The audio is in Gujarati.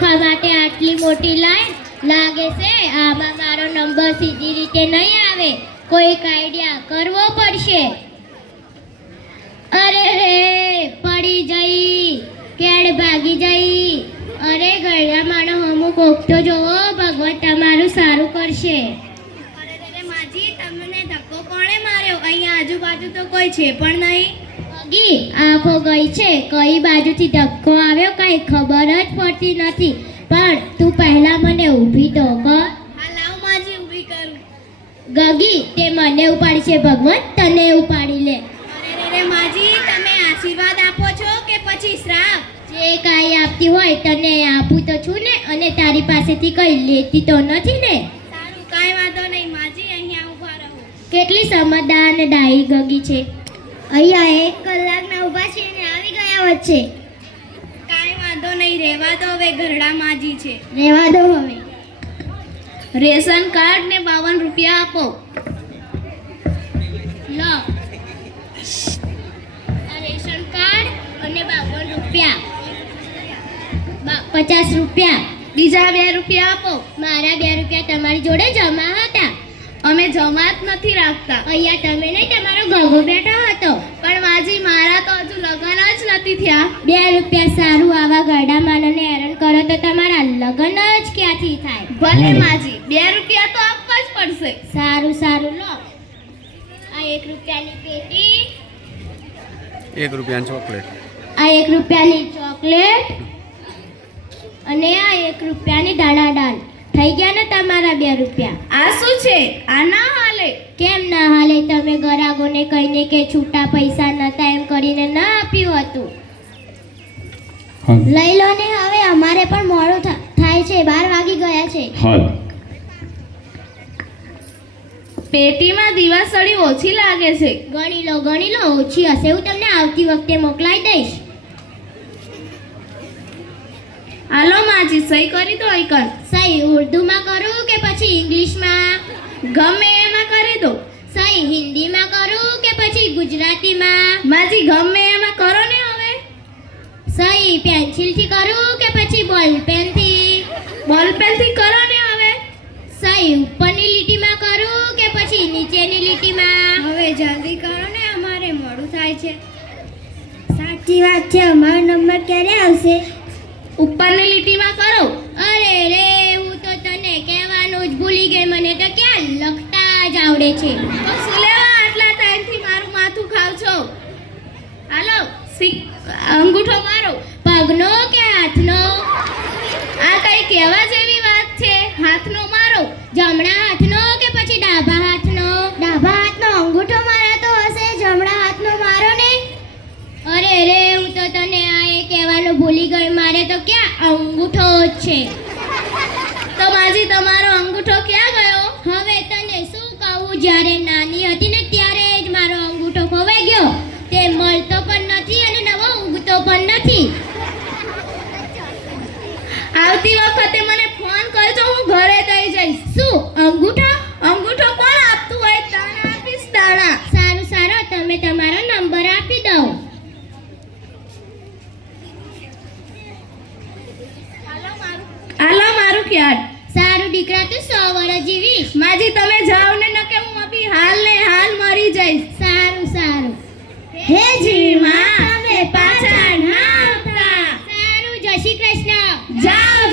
ચોખા માટે આટલી મોટી લાઈન લાગે છે. આમાં મારો નંબર સીધી રીતે નહીં આવે. કોઈક આઈડિયા કરવો પડશે. અરે રે પડી જઈ, કેડ ભાગી જઈ. અરે ગળ્યા માનો હમુક ઓખતો જોવો, ભગવાન તમારું સારું કરશે. અરે રે માજી, તમને ધક્કો કોણે માર્યો? અહીંયા આજુબાજુ તો કોઈ છે પણ નહીં. ગી આંખો ગઈ છે, કઈ બાજુથી ધક્કો આવ્યો કઈ ખબર જ પડતી નથી. પણ તું પહેલા મને ઊભી તો કર. હા લાવ માજી, ઊભી કરું. ગગી તે મને ઉપાડી છે, ભગવાન તને ઉપાડી લે. અરે રે માજી, તમે આશીર્વાદ આપો છો કે પછી શ્રાપ? જે કાંઈ આપતી હોય તને આપું તો છું ને, અને તારી પાસેથી કઈ લેતી તો નથી ને. સારું, કાંઈ વાંધો નહીં માજી, અહીંયા ઊભા રહો. કેટલી સમજદાર અને ડાહી ગગી છે. અહીંયા 1 કલાકના ઊભા છે ને આવી ગયા વચ્ચે. કાંઈ વાંધો નહીં, રહેવા દો હવે, ઘરડા માજી છે. રહેવા દો હવે. રેશન કાર્ડ ને 52 રૂપિયા આપો. લો આ રેશન કાર્ડ અને 52 રૂપિયા. 50 રૂપિયા. બીજા 2 રૂપિયા આપો. મારા 2 રૂપિયા તમારી જોડે જમા હતા. અમે જમા જ નથી રાખતા. અહીંયા તમે નહીં, તમારો ગગો બેઠો હતો. પણ માજી, મારા તો હજુ લગ્ન જ નથી થયા. 2 રૂપિયા સારું, આવા ગરડા માનવને હેરાન કરો તો તમારા લગ્ન જ ક્યાંથી થાય. ભલે માજી, 2 રૂપિયા તો આપવા જ પડશે. સારું સારું, લો આ 1 રૂપિયાની પેટી, 1 રૂપિયાની ચોકલેટ, આ 1 રૂપિયાની ચોકલેટ અને આ 1 રૂપિયાની દાણા દાળ. થઈ ગયા ને તમારા 2 રૂપિયા. આ શું છે? આ ના હાલે. કેમ ના હાલે? તમે ગરાગોને કહીને કે છૂટા પૈસા નતા એમ કરીને ના આપ્યું હતું. લઈ લો ને, હવે અમારે પણ મોડું થાય છે, 12 વાગી ગયા છે. પેટીમાં દિવાસળી ઓછી લાગે છે. ગણી લો, ઓછી હશે. હું તમને આવતી વખતે મોકલાઈ દઈશ. હાલો માજી, સહી કરી દો. આઈકન સહી ઉર્દુમાં કરું કે પછી ઇંગ્લિશમાં? ગમે એમાં કરી દો. સહી હિન્દીમાં કરું કે પછી ગુજરાતીમાં? માજી, ગમે એમાં કરો ને હવે. સહી પેન્સિલથી કરું કે પછી બોલપેનથી? બોલપેનથી કરો ને હવે. સહી ઉપરની લીટીમાં કરું કે પછી નીચેની લીટીમાં? હવે જલ્દી કરો ને, અમારે મોડું થાય છે. સાચી વાત છે, અમારો નંબર ક્યારે આવશે? ઉપરની લીટીમાં કરો. અરે રે, હું તો તને કહેવાનું જ ભૂલી ગઈ. મને તો ક્યાં લખતા જ આવડે છે. તો શું લેવા આટલા ટાઈમથી મારું માથું ખાવ છો? હાલો, અંગૂઠો મારો. પગનો કે હાથનો? આ કઈ કહેવા જેવી વાત છે? હાથનો મારો. જમણા હાથનો કે પછી ડાબા હાથનો? ડાબા હાથનો અંગૂઠો મારાતો હશે, જમણા હાથનો મારો ને. અરે રે, હું તો તને આ એ કહેવાનું ભૂલી ગઈ. મારે તો ક્યાં અંગૂઠો જ છે. તો માજી, તમારો અંગૂઠો ક્યાં ગયો? હવે તને શું કહું, જ્યારે નાની હતી ને ત્યારે જ મારો અંગૂઠો ખોવાઈ ગયો. તે મળતો પણ નથી અને નવો ઉગતો પણ નથી. આવતી વખતે મને ફોન કરજો, હું ઘરે દઈ જઈશ. શું અંગૂઠો? અંગૂઠો કોણ આપતું હોય? દાણા આપીશ, દાણા. સારું, તમે તમારો નંબર આપી દો. હાલો મારું ખ્યાલ. સારું દીકરા, તું 100 વર્ષ જીવીશ. માજી, તમે જાઓ ને, નકે હું અભી હાલ ને હાલ મરી જઈશ. સારું. હે જીમાં તમે પાછા ના આવતા. સારું, જય શ્રી કૃષ્ણ. જાઓ.